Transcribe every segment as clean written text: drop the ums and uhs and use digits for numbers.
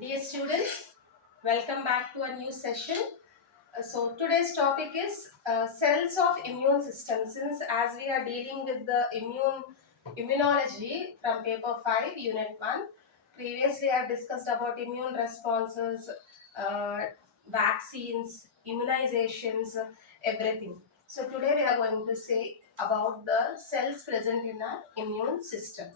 Dear students, welcome back to a new session. So today's topic is cells of immune system. Since as we are dealing with the immunology from paper 5 unit 1, previously I have discussed about immune responses, uh, vaccines, immunizations, everything. So today we are going to say about the cells present in our immune system.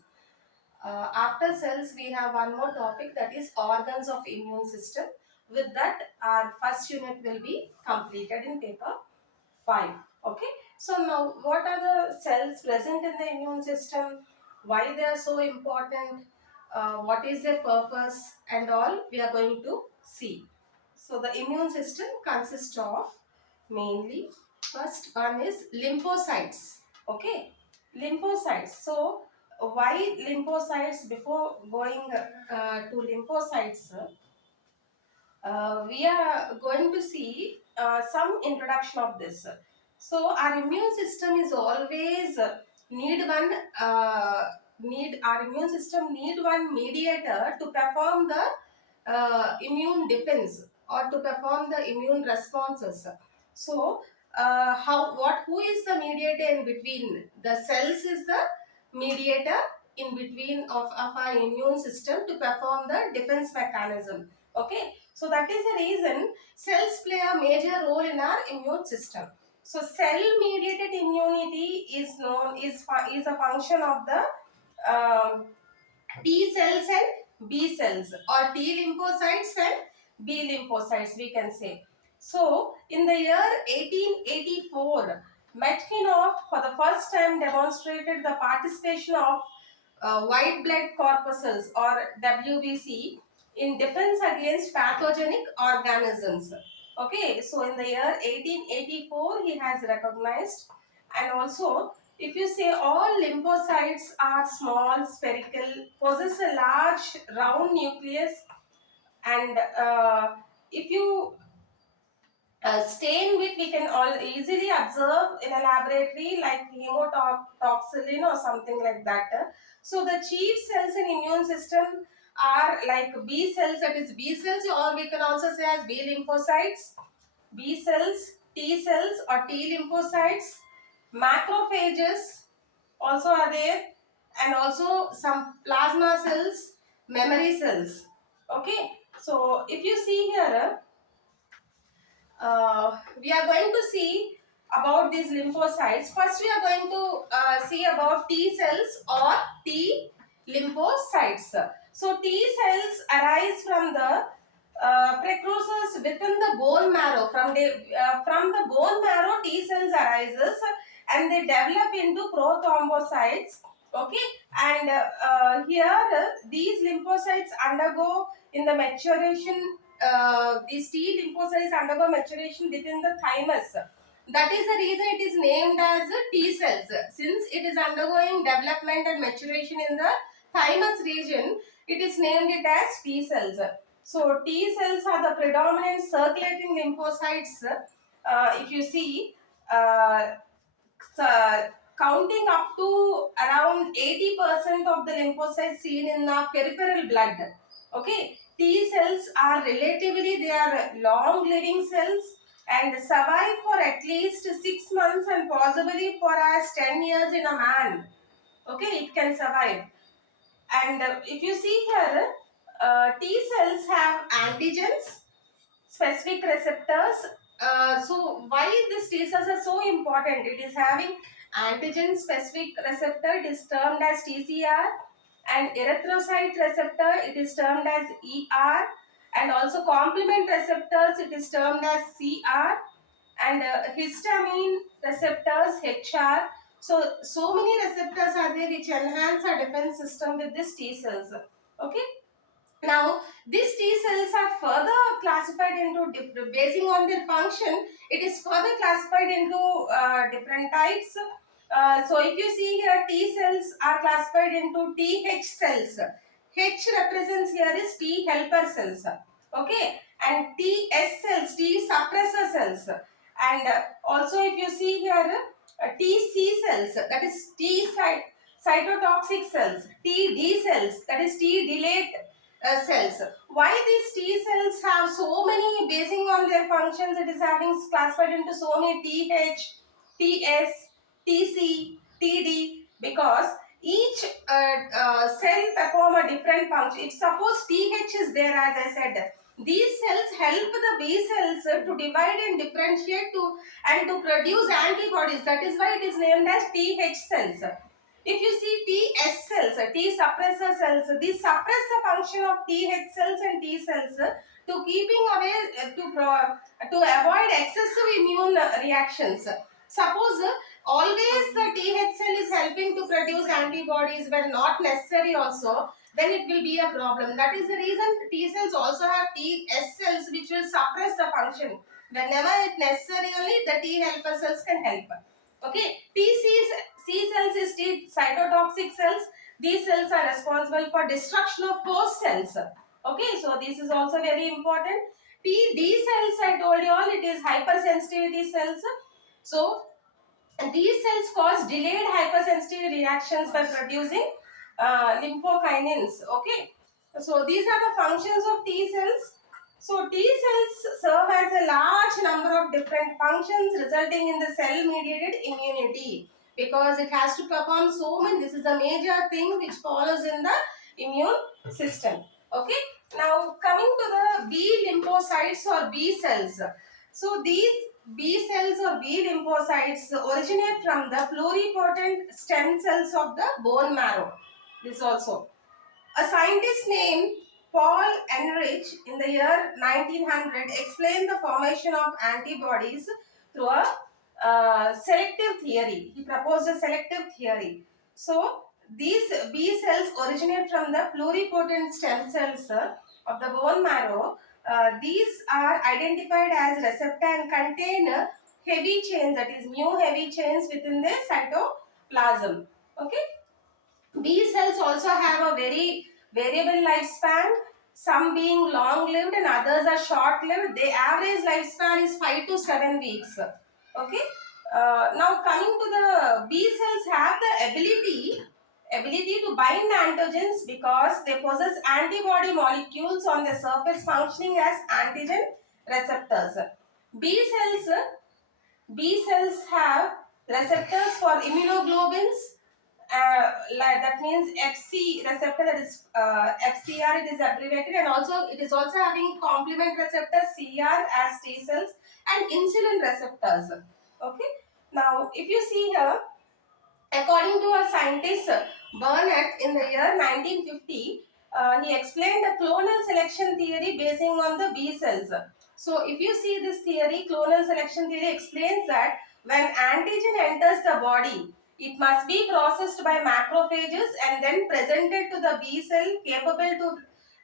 After cells, we have one more topic, that is organs of immune system. With that, our first unit will be completed in paper 5. Okay. So now, what are the cells present in the immune system? Why they are so important? What is their purpose? And all we are going to see. So the immune system consists of mainly, first one is lymphocytes. Okay, lymphocytes. So why lymphocytes? Before going to lymphocytes, we are going to see some introduction of this. So our immune system is always need one need our immune system need one mediator to perform the immune defense or to perform the immune responses. So how what who is the mediator in between? The cells is the mediator in between of our immune system to perform the defense mechanism. Okay, so that is the reason cells play a major role in our immune system. So cell mediated immunity is known is a function of the um, T cells and B cells, or T lymphocytes and B lymphocytes, we can say. So in the year 1884, Metchnikoff for the first time demonstrated the participation of white blood corpuscles, or WBC, in defense against pathogenic organisms. Okay, so in the year 1884 he has recognized. And also, if you say all lymphocytes are small, spherical, possess a large round nucleus, and if you stain which we can all easily observe in a laboratory like hemotoxylin or something like that. So the chief cells in immune system are like B cells, that is B cells, or we can also say as B lymphocytes, B cells, T cells or T lymphocytes, macrophages also are there, and also some plasma cells, memory cells. Okay, so if you see here, we are going to see about these lymphocytes. First, we are going to see about T cells or T lymphocytes. So, T cells arise from the precursors within the bone marrow. From the bone marrow, T cells arises and they develop into prothrombocytes. Okay, and here these lymphocytes undergo in the maturation. These T lymphocytes undergo maturation within the thymus. That is the reason it is named as T cells. Since it is undergoing development and maturation in the thymus region, it is named it as T cells. So T cells are the predominant circulating lymphocytes. If you see, uh, counting up to around 80% of the lymphocytes seen in the peripheral blood. Okay, T cells are relatively, they are long living cells and survive for at least 6 months and possibly for as 10 years in a man. Okay, it can survive. And if you see here, T cells have antigens, specific receptors. So why these T cells are so important? It is having antigen specific receptor, it is termed as TCR, and erythrocyte receptor, it is termed as ER, and also complement receptors, it is termed as CR, and histamine receptors, HR. So many receptors are there which enhance our defense system with these T cells. Okay. Now, these T cells are further classified into basing on their function. It is further classified into different types. So, if you see here, T cells are classified into TH cells. H represents here is T helper cells. Okay, and TS cells, T suppressor cells, and also if you see here, TC cells, that is T cytotoxic cells, TD cells, that is T delayed cells. Why these T cells have so many, basing on their functions, it is having classified into so many TH, TS, TC, TD, because each cell perform a different function. If suppose TH is there, as I said, these cells help the B cells to divide and differentiate and to produce antibodies. That is why it is named as TH cells. If you see TS cells, T suppressor cells, these suppress the function of TH cells and T cells to keeping away to avoid excessive immune reactions. Suppose always the TH cell is helping to produce antibodies when not necessary also, then it will be a problem. That is the reason T cells also have TS cells which will suppress the function. Whenever it necessary only, the T helper cells can help. Okay, C cells is T cytotoxic cells. These cells are responsible for destruction of host cells. Okay, so this is also very important. D cells, I told you all, it is hypersensitivity cells. So these cells cause delayed hypersensitivity reactions by producing lymphokinins. Okay, so these are the functions of T cells. So T cells serve as a large number of different functions, resulting in the cell mediated immunity, because it has to perform so many. This is a major thing which follows in the immune system. Okay, now coming to the B lymphocytes or B cells. So these B cells or B lymphocytes originate from the pluripotent stem cells of the bone marrow. This also. A scientist named Paul Enrich in the year 1900 explained the formation of antibodies through a selective theory. He proposed a selective theory. So these B cells originate from the pluripotent stem cells of the bone marrow. These are identified as receptor and contain heavy chains, that is mu heavy chains within the cytoplasm. Okay. B cells also have a very variable lifespan, some being long lived and others are short lived. The average lifespan is 5 to 7 weeks. Okay. Now coming to the B cells have the ability to bind antigens because they possess antibody molecules on the surface functioning as antigen receptors. B cells B cells have receptors for immunoglobulins, like that means FC receptor, that is FCR it is abbreviated, and also it is also having complement receptor CR as T cells and insulin receptors. Okay. Now if you see here, according to a scientist Burnett in the year 1950, he explained the clonal selection theory basing on the B cells. So if you see this theory, clonal selection theory explains that when antigen enters the body, it must be processed by macrophages and then presented to the B cell capable to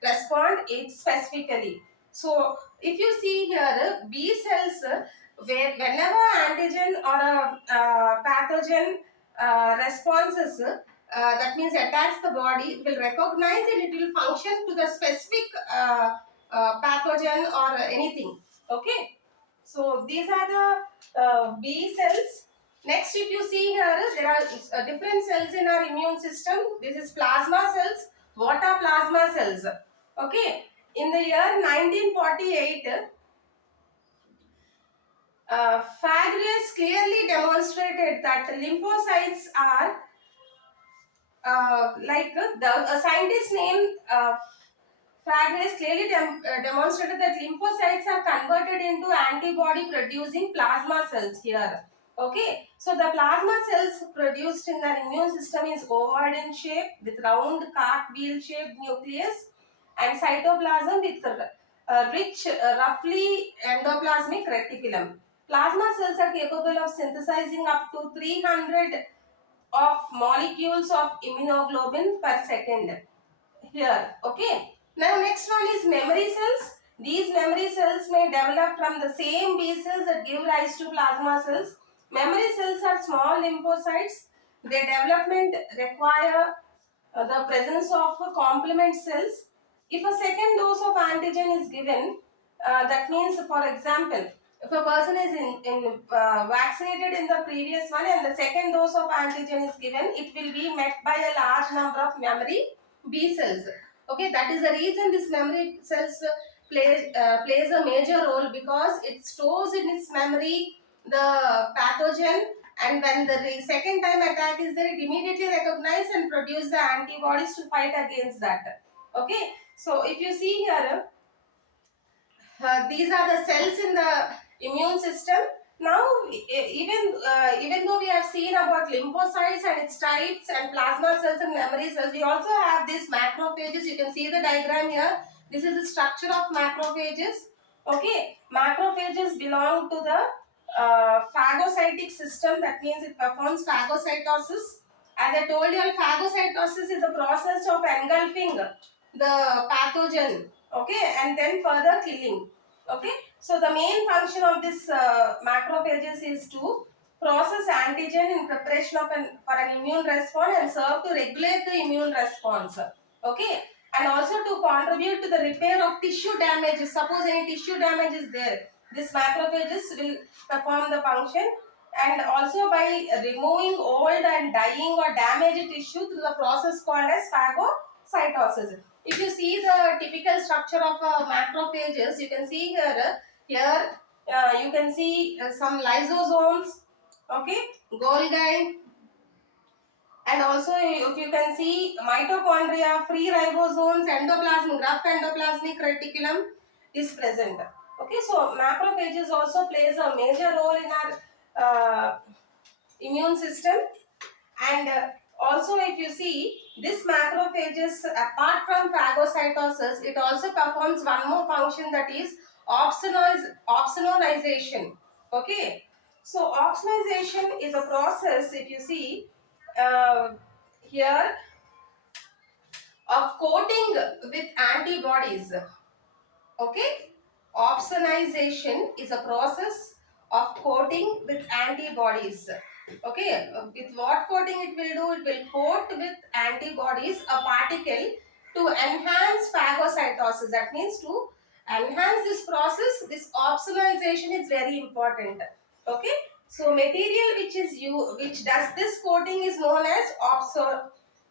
respond it specifically. So if you see here, B cells, whenever antigen or a pathogen responses, that means attacks the body, will recognize it, it will function to the specific pathogen or anything. Okay, so these are the B cells. Next, if you see here, there are different cells in our immune system. This is plasma cells. What are plasma cells? Okay, in the year 1948, Fagrius clearly demonstrated that lymphocytes are a scientist named Fagrius clearly demonstrated that lymphocytes are converted into antibody producing plasma cells here. Okay, so the plasma cells produced in the immune system is ovoid in shape with round cartwheel shaped nucleus and cytoplasm with rich, roughly endoplasmic reticulum. Plasma cells are capable of synthesizing up to 300 of molecules of immunoglobulin per second here. Okay. Now next one is memory cells. These memory cells may develop from the same B cells that give rise to plasma cells. Memory cells are small lymphocytes. Their development require the presence of complement cells. If a second dose of antigen is given, that means, for example, if a person is vaccinated in the previous one and the second dose of antigen is given, it will be met by a large number of memory B cells. Okay, that is the reason this memory cells plays a major role, because it stores in its memory the pathogen, and when the second time attack is there, it immediately recognize and produce the antibodies to fight against that. Okay, so if you see here, these are the cells in the immune system. Now, even though we have seen about lymphocytes and its types and plasma cells and memory cells, we also have these macrophages. You can see the diagram here. This is the structure of macrophages. Okay, macrophages belong to the phagocytic system. That means it performs phagocytosis. As I told you, phagocytosis is the process of engulfing the pathogen, okay, and then further killing. Okay, so the main function of this macrophages is to process antigen in preparation of for an immune response and serve to regulate the immune response. Okay, and also to contribute to the repair of tissue damage. Suppose any tissue damage is there, this macrophages will perform the function, and also by removing old and dying or damaged tissue through the process called as phagocytosis. If you see the typical structure of macrophages, you can see here you can see some lysosomes, okay, Golgi, and also if you can see mitochondria, free ribosomes, endoplasmic, rough endoplasmic reticulum is present. Okay, so macrophages also plays a major role in our immune system. And also if you see this macrophages, apart from phagocytosis, it also performs one more function, that is opsonization. Okay, so opsonization is a process, if you see uh, here, of coating with antibodies. Okay, opsonization is a process of coating with antibodies. Okay, with what coating it will do? It will coat with antibodies a particle to enhance phagocytosis. That means to enhance this process, this opsonization is very important. Okay, so material which does this coating is known as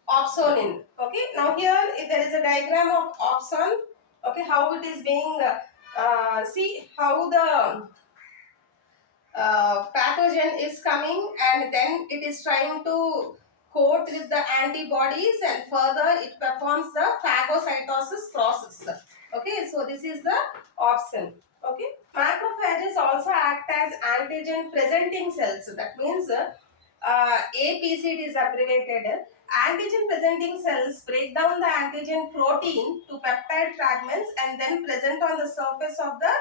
opsonin. Okay, now here there is a diagram of opson. Okay, how it is being see how the pathogen is coming, and then it is trying to coat with the antibodies, and further it performs the phagocytosis process. Okay, so this is the opsin. Okay, macrophages also act as antigen presenting cells. That means APC is abbreviated. Antigen presenting cells break down the antigen protein to peptide fragments and then present on the surface of the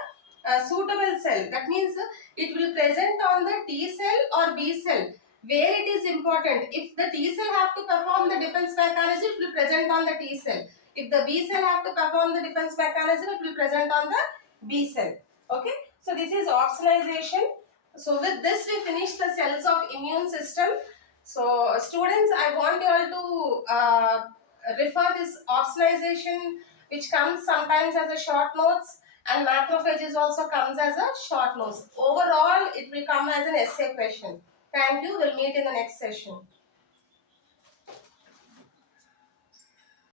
suitable cell. That means it will present on the T cell or B cell. Where it is important, if the T cell have to perform the defense mechanism, it will present on the T cell. If the B cell have to perform the defense mechanism, it will present on the B cell. Okay, so this is opsonization. So with this we finish the cells of immune system. So students, I want you all to refer this opsonization, which comes sometimes as a short notes, and macrophages also comes as a short notes. Overall, it will come as an essay question. Thank you. We'll meet in the next session.